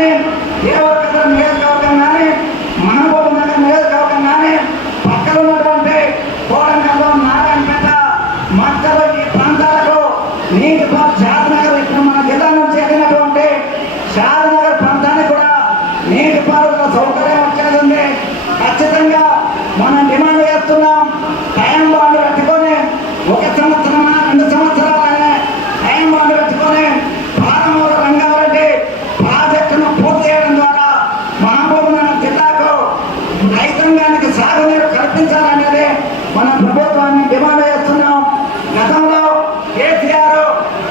కానీ దేవరకద్ర నియోజకవర్గం కానీ మహబూబ్ నగర్ నియోజకవర్గం కానీ పక్కన ఉన్నటువంటి కోడంగల్ నారాయణపేట మధ్యలో ఈ ప్రాంతాలకు నీటిపాటు షాద్నగర్ ఇక్కడ మన జిల్లా నుంచి వెళ్ళినటువంటి షాద్నగర్ ప్రాంతానికి కూడా నీటిపారుదల సౌకర్యం వచ్చేది ఉంది. ఖచ్చితంగా మనం డిమాండ్ చేస్తున్నాం. టైం బాండ్ పెట్టుకొని 1 సంవత్సరం 2 సంవత్సరాలనే టైం బాండ్ పెట్టుకొని పాలమూరు రంగారెడ్డి ప్రాజెక్టును పూర్తి చేయడం ద్వారా మహబూబ్ నగర్ జిల్లాకు రైతాంగానికి సాగునీరు కల్పించాలనేది మన ప్రభుత్వాన్ని డిమాండ్ చేస్తున్నాం. గతంలో కేసీఆర్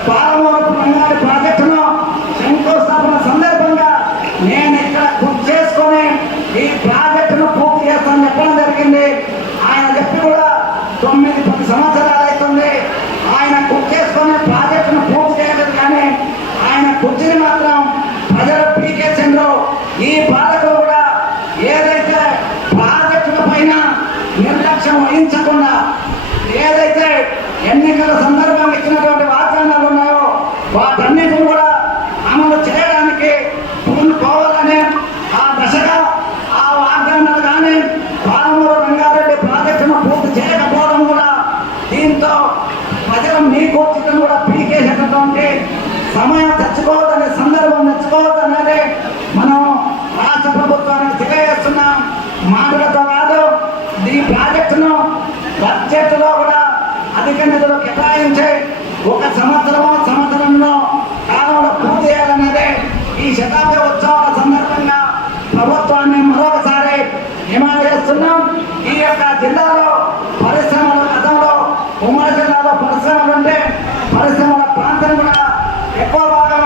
పాలమూరు రంగారెడ్డి ప్రాజెక్టును శంకుస్థాపన సందర్భంగా నేను ఇక్కడ గుర్తు చేసుకొని ఈ ప్రాజెక్టును పూర్తి చేస్తానని చెప్పడం జరిగింది. ఆయన చెప్పి కూడా 9-10 సంవత్సరాలు అవుతుంది. ఆయన గుర్తు చేసుకొని ప్రాజెక్టును పూర్తి చేయలేదు. కానీ ఆయన కుర్చీని మాత్రం ప్రజలు పీకేసిండ్రు. ఈ పాలకులు కూడా ఏదైతే ప్రాజెక్టుల పైన నిర్లక్ష్యం వహించకుండా ఏదైతే ఎన్నికల సందర్భంగా ఇచ్చినటువంటి వాగ్దానాలు ఉన్నాయో వాటన్నిటిని కూడా అమలు చేయడానికి పూనుకోవాలని ఆ దశగా ఆ వాగ్దానాలు కానీ పాలమూరు రంగారెడ్డి ప్రాజెక్టును పూర్తి చేయకపోవడం కూడా దీంతో ప్రజలు మీ కోర్టును కూడా పీకేసేటటువంటి సమయం తెచ్చుకోవద్దనే సందర్భం తెచ్చుకోవద్దనేది మనం రాష్ట్ర ప్రభుత్వానికి తెలియజేస్తున్నాం. మాటలతో కాదు, ఈ ప్రాజెక్టును బడ్జెట్లో కూడా అధిక నిధులు కేటాయించి 1 సంవత్సరంలో కాలంలో పూర్తి చేయాలనేది ఈ శతాబ్ది ఉత్సవాల సందర్భంగా ప్రభుత్వాన్ని మరొకసారి డిమాండ్ చేస్తున్నాం. ఈ యొక్క జిల్లాలో పరిశ్రమలు గతంలో ఉమ్మడి జిల్లాలో పరిశ్రమలు ఉంటే పరిశ్రమల ప్రాంతం కూడా ఎక్కువ భాగం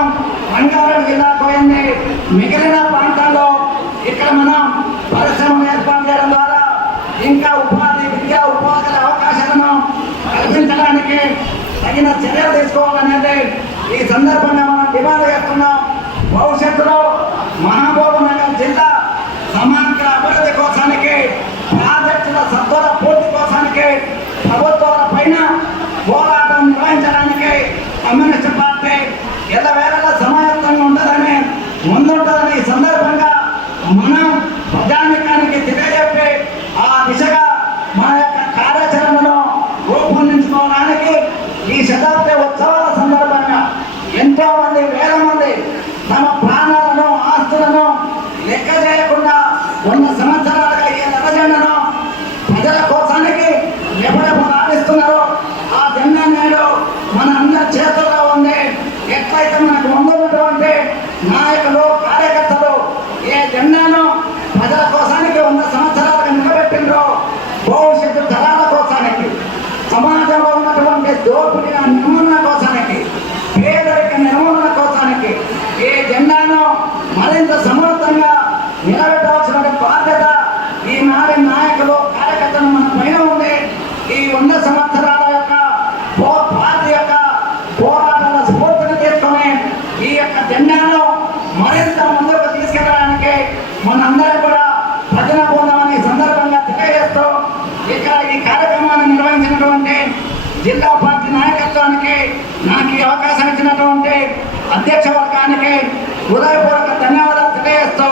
రంగారెడ్డి జిల్లాకు పోయింది. మిగిలిన ప్రాంతాల్లో ఇక్కడ మనం పరిశ్రమలు ఏర్పాటు చేయడం ద్వారా ఇంకా విద్యా ఉపాధి అవకాశాలను కల్పించడానికి తగిన చర్యలు తీసుకోవాలనేది ఈ సందర్భంగా మనం డిమాండ్ చేస్తున్నాం. భవిష్యత్తులో మహబూబ్ నగర్ జిల్లా సమగ్ర అభివృద్ధి కోసానికి ప్రాజెక్టుల సత్వర పూర్తి కోసానికి ప్రభుత్వాల పైన పోరాటం నిర్వహించడానికి కమ్యూనిస్ట్ పార్టీ ఎల్లవేళలా సమాయత్తంగా ఉంటుందని ముందుంటుందని ఈ సందర్భంగా మనం ప్రజానికానికి తెలియజెప్పి ఆ దిశగా మన యొక్క కార్యాచరణను రూపొందించుకోవడానికి ఈ శతాబ్ది ఉత్సవాల సందర్భంగా ఎంతో మంది వేల మంది తమ ప్రాణాలను ఆస్తులను లెక్క చేయకుండా 100 సంవత్సరాలుగా ఈ ఎర్రజెండను ప్రజల కోసానికి ఎప్పుడెప్పుడు ఆడిస్తున్నారో ఆ జెండా నేడు మన అందరి చేతుల్లో ఉంది. ఎట్లయితే మనకు ముందున్నటువంటి నాయకులు కార్యకర్తలు ఏ జెండాను ప్రజల కోసానికి 100 సంవత్సరాలుగా నిలబెట్టిండ్రో భవిష్యత్తు తరాల కోసానికి సమాజంలో ఉన్నటువంటి దోపిడీ నిర్మూలన కోసానికి పేదరిక నిర్మూలన కోసానికి ఏ జెండాను మరింత సమర్థంగా నిలబెట్టవలసిన బాధ్యత ఈనాటి నాయకులు కార్యకర్తలు మన పైన ఉంది. ఈ 100 సంవత్సరాల యొక్క పార్టీ యొక్క పోరాటాల స్ఫూర్తిని తీసుకొని ఈ యొక్క జెండాను మరింత ముందుకు తీసుకెళ్ళడానికి మనందరం కూడా భజన పొందామని సందర్భంగా తెలియజేస్తూ ఇక్కడ ఈ కార్యక్రమాన్ని నిర్వహించినటువంటి జిల్లా పార్టీ నాయకత్వానికి నాకు ఈ అవకాశం ఇచ్చినటువంటి అధ్యక్ష వర్గానికి హృదయపూర్వక ధన్యవాదాలు తెలియజేస్తూ